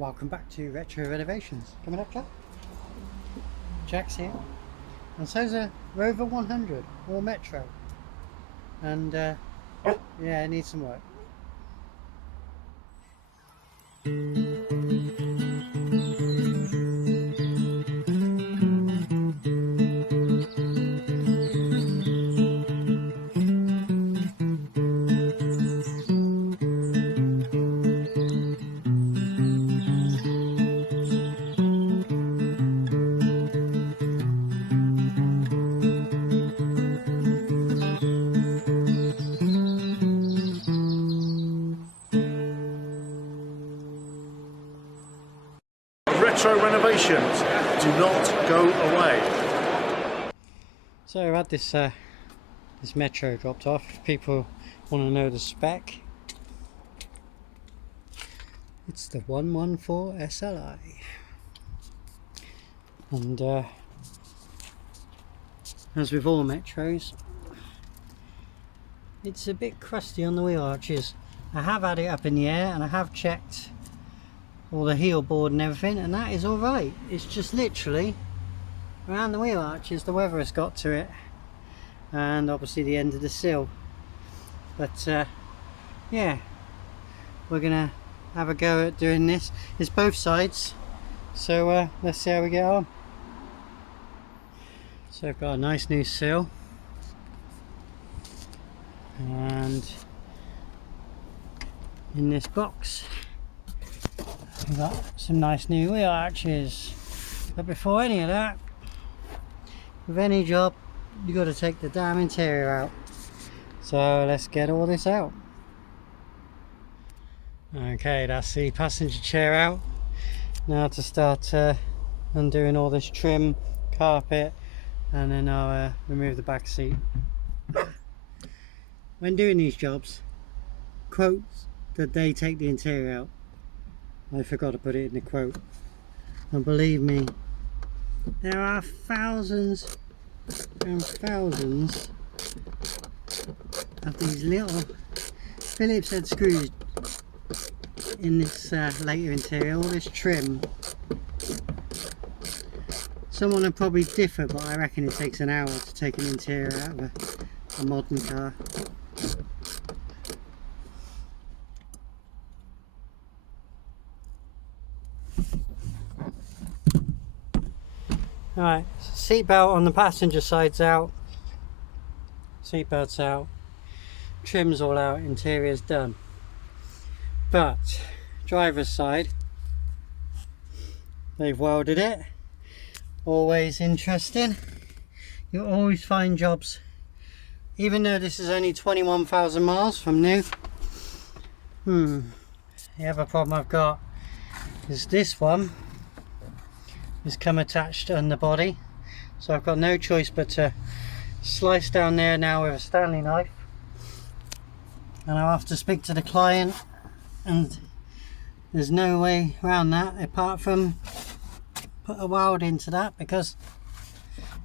Welcome back to Retro Renovations. Coming up, Jack? Jack's here. And so's a Rover 100, all Metro. And yeah, it needs some work. Retro renovations do not go away. So I had this Metro dropped off. If people want to know the spec, it's the 114 SLI, and as with all Metros, it's a bit crusty on the wheel arches. I have had it up in the air and I have checked all the heel board and everything, and that is alright. It's just literally around the wheel arches the weather has got to it, and obviously the end of the sill. But yeah, we're gonna have a go at doing this. It's both sides, so let's see how we get on. So I've got a nice new sill, and in this box we've got some nice new wheel arches. But before any of that, with any job, you got to take the damn interior out. So let's get all this out. Okay, that's the passenger chair out. Now to start undoing all this trim, carpet, and then I'll remove the back seat. When doing these jobs, quote that they take the interior out. I forgot to put it in the quote, and believe me, there are thousands and thousands of these little Phillips head screws in this later interior, all this trim. Someone will probably differ, but I reckon it takes an hour to take an interior out of a modern car. Alright, seatbelt on the passenger side's out, seatbelt's out, trim's all out, interior's done. But driver's side, they've welded it. Always interesting. You always find jobs, even though this is only 21,000 miles from new. The other problem I've got is this one has come attached on the body, so I've got no choice but to slice down there now with a Stanley knife, and I'll have to speak to the client, and there's no way around that apart from put a weld into that, because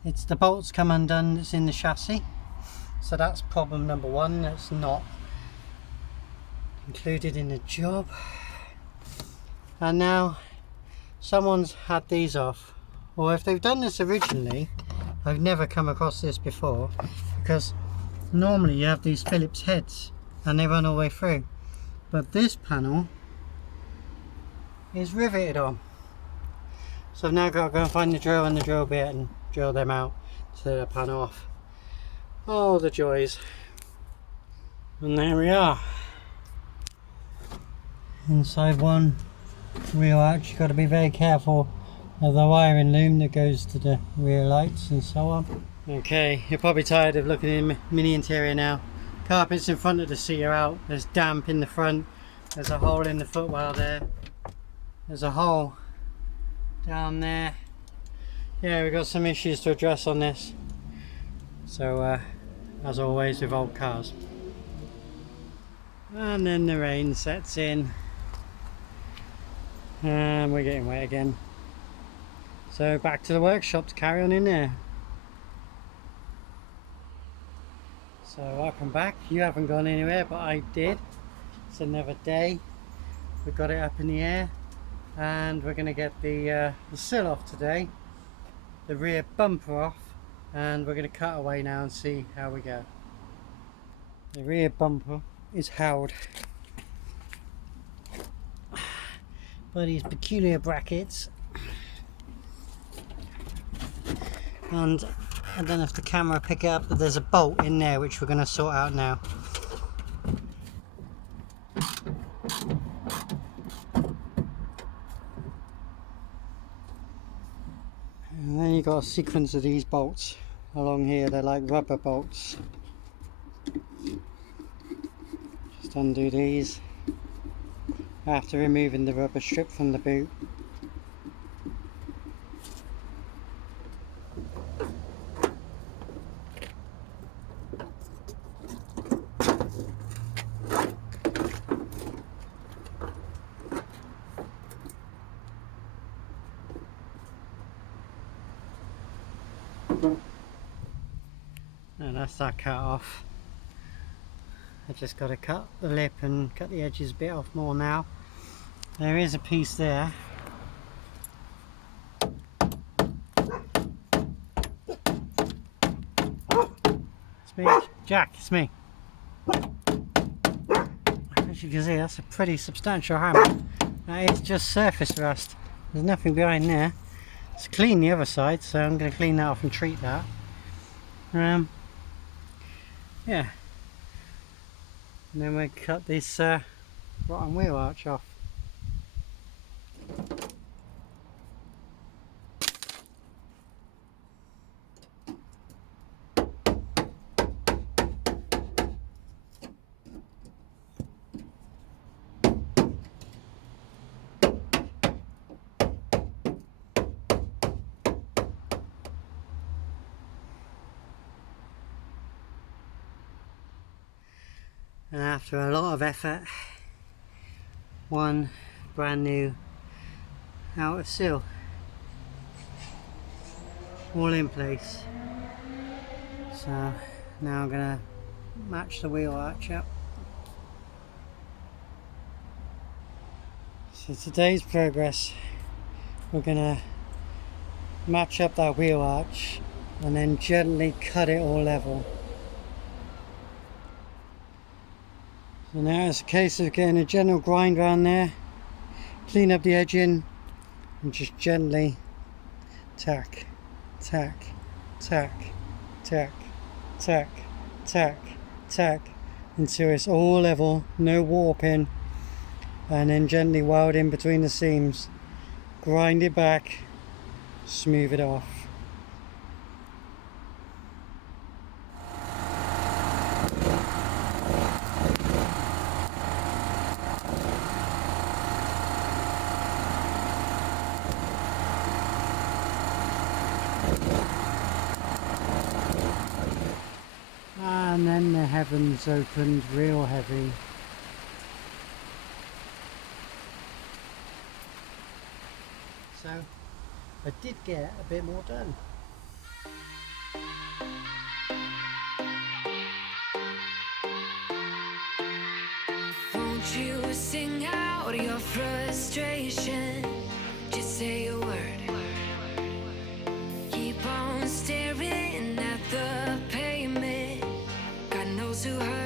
it's the bolts come undone that's in the chassis. So that's problem number one, that's not included in the job. And now someone's had these off, or if they've done this originally, I've never come across this before, because normally you have these Phillips heads and they run all the way through, but this panel is riveted on. So I've now got to go and find the drill and the drill bit and drill them out to take the panel off. Oh, the joys. And there we are. Inside one wheel arch, you've got to be very careful of the wiring loom that goes to the rear lights and so on. Okay, you're probably tired of looking in mini interior now. Carpets in front of the seat are out, there's damp in the front, there's a hole in the footwell there, there's a hole down there. Yeah, we've got some issues to address on this. So as always with old cars. And then the rain sets in and we're getting wet again. So back to the workshop to carry on in there. So welcome back. You haven't gone anywhere, but I did. It's another day. We've got it up in the air. and we're going to get the sill off today, the rear bumper off, and we're going to cut away now and see how we go. The rear bumper is held by these peculiar brackets, and I don't know if the camera will pick it up, but there's a bolt in there which we're going to sort out now. And then you've got a sequence of these bolts along here. They're like rubber bolts. Just undo these after removing the rubber strip from the boot. And that's that cut off. I just got to cut the lip and cut the edges a bit off more now. There is a piece there. It's me, Jack, it's me. As you can see, that's a pretty substantial hammer. That is just surface rust. There's nothing behind there. It's clean the other side, so I'm going to clean that off and treat that. Yeah. And then we cut this rotten wheel arch off. And after a lot of effort, one brand new outer sill, all in place. So now I'm going to match the wheel arch up. So today's progress, we're going to match up that wheel arch and then gently cut it all level. So now it's a case of getting a gentle grind around there, clean up the edging, and just gently tack, tack, tack, tack, tack, tack, tack, until it's all level, no warping, and then gently weld in between the seams, grind it back, smooth it off. And then the heavens opened real heavy. So I did get a bit more done. Won't you sing out your frustration? Just say a word. Keep on staring at the pavement. God knows who hurt.